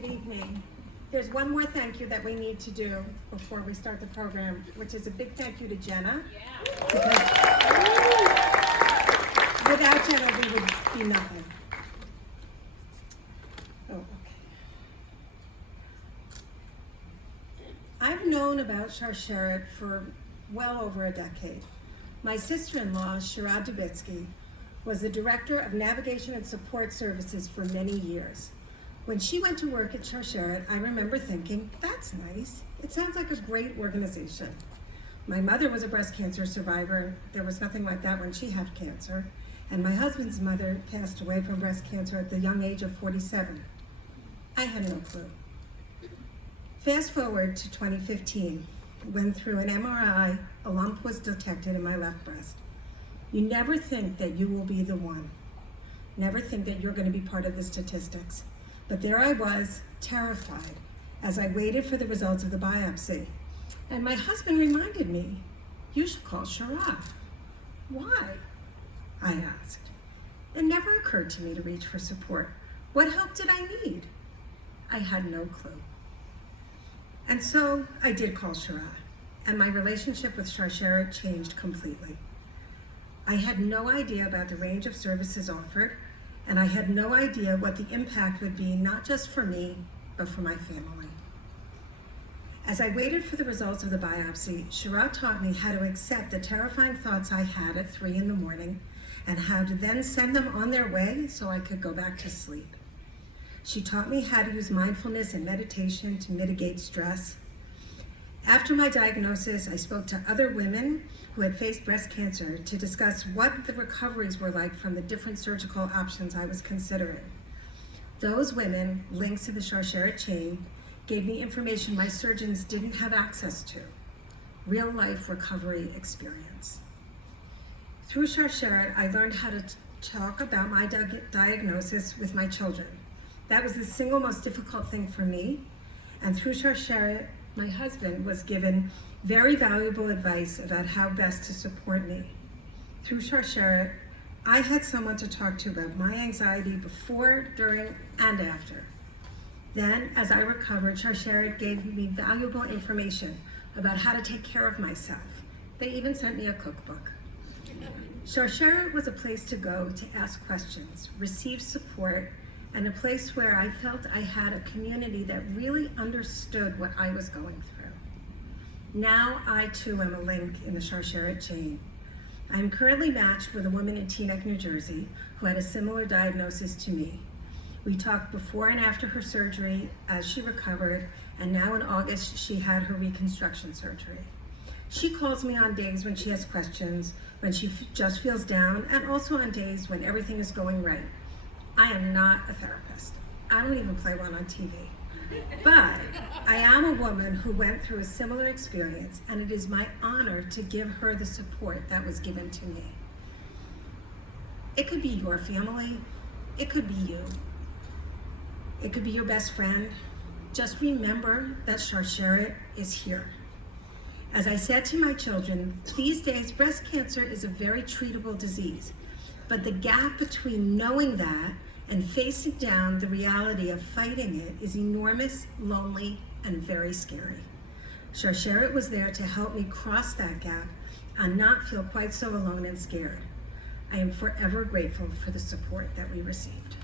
Good evening. There's one more thank you that we need to do before we start the program, which is a big thank you to Jenna. Because without Jenna, we would be nothing. Oh, okay. I've known about Sharsheret for well over a decade. My sister-in-law, Shira Dubitsky, was the director of navigation and support services for many years. When she went to work at Sharsheret, I remember thinking, that's nice. It sounds like a great organization. My mother was a breast cancer survivor. There was nothing like that when she had cancer. And my husband's mother passed away from breast cancer at the young age of 47. I had no clue. Fast forward to 2015, when through an MRI, a lump was detected in my left breast. You never think that you will be the one. Never think that you're going to be part of the statistics. But there I was, terrified, as I waited for the results of the biopsy. And my husband reminded me, you should call Shira. Why? I asked. It never occurred to me to reach for support. What help did I need? I had no clue. And so I did call Shira, and my relationship with Sharsheret changed completely. I had no idea about the range of services offered, and I had no idea what the impact would be, not just for me, but for my family. As I waited for the results of the biopsy, Shira taught me how to accept the terrifying thoughts I had at 3 in the morning and how to then send them on their way so I could go back to sleep. She taught me how to use mindfulness and meditation to mitigate stress. After my diagnosis, I spoke to other women who had faced breast cancer to discuss what the recoveries were like from the different surgical options I was considering. Those women, links to the Sharsheret chain, gave me information my surgeons didn't have access to, real-life recovery experience. Through Sharsheret, I learned how to talk about my diagnosis with my children. That was the single most difficult thing for me, and through Sharsheret, my husband was given very valuable advice about how best to support me. Through Sharsheret, I had someone to talk to about my anxiety before, during, and after. Then, as I recovered, Sharsheret gave me valuable information about how to take care of myself. They even sent me a cookbook. Sharsheret was a place to go to ask questions, receive support, and a place where I felt I had a community that really understood what I was going through. Now I too am a link in the Sharsheret chain. I am currently matched with a woman in Teaneck, New Jersey, who had a similar diagnosis to me. We talked before and after her surgery, as she recovered, and now in August she had her reconstruction surgery. She calls me on days when she has questions, when she just feels down, and also on days when everything is going right. I am not a therapist. I don't even play one on TV. But I am a woman who went through a similar experience, and it is my honor to give her the support that was given to me. It could be your family. It could be you. It could be your best friend. Just remember that Sharsheret is here. As I said to my children, these days breast cancer is a very treatable disease, but the gap between knowing that and facing down the reality of fighting it is enormous, lonely, and very scary. Sharsheret was there to help me cross that gap and not feel quite so alone and scared. I am forever grateful for the support that we received.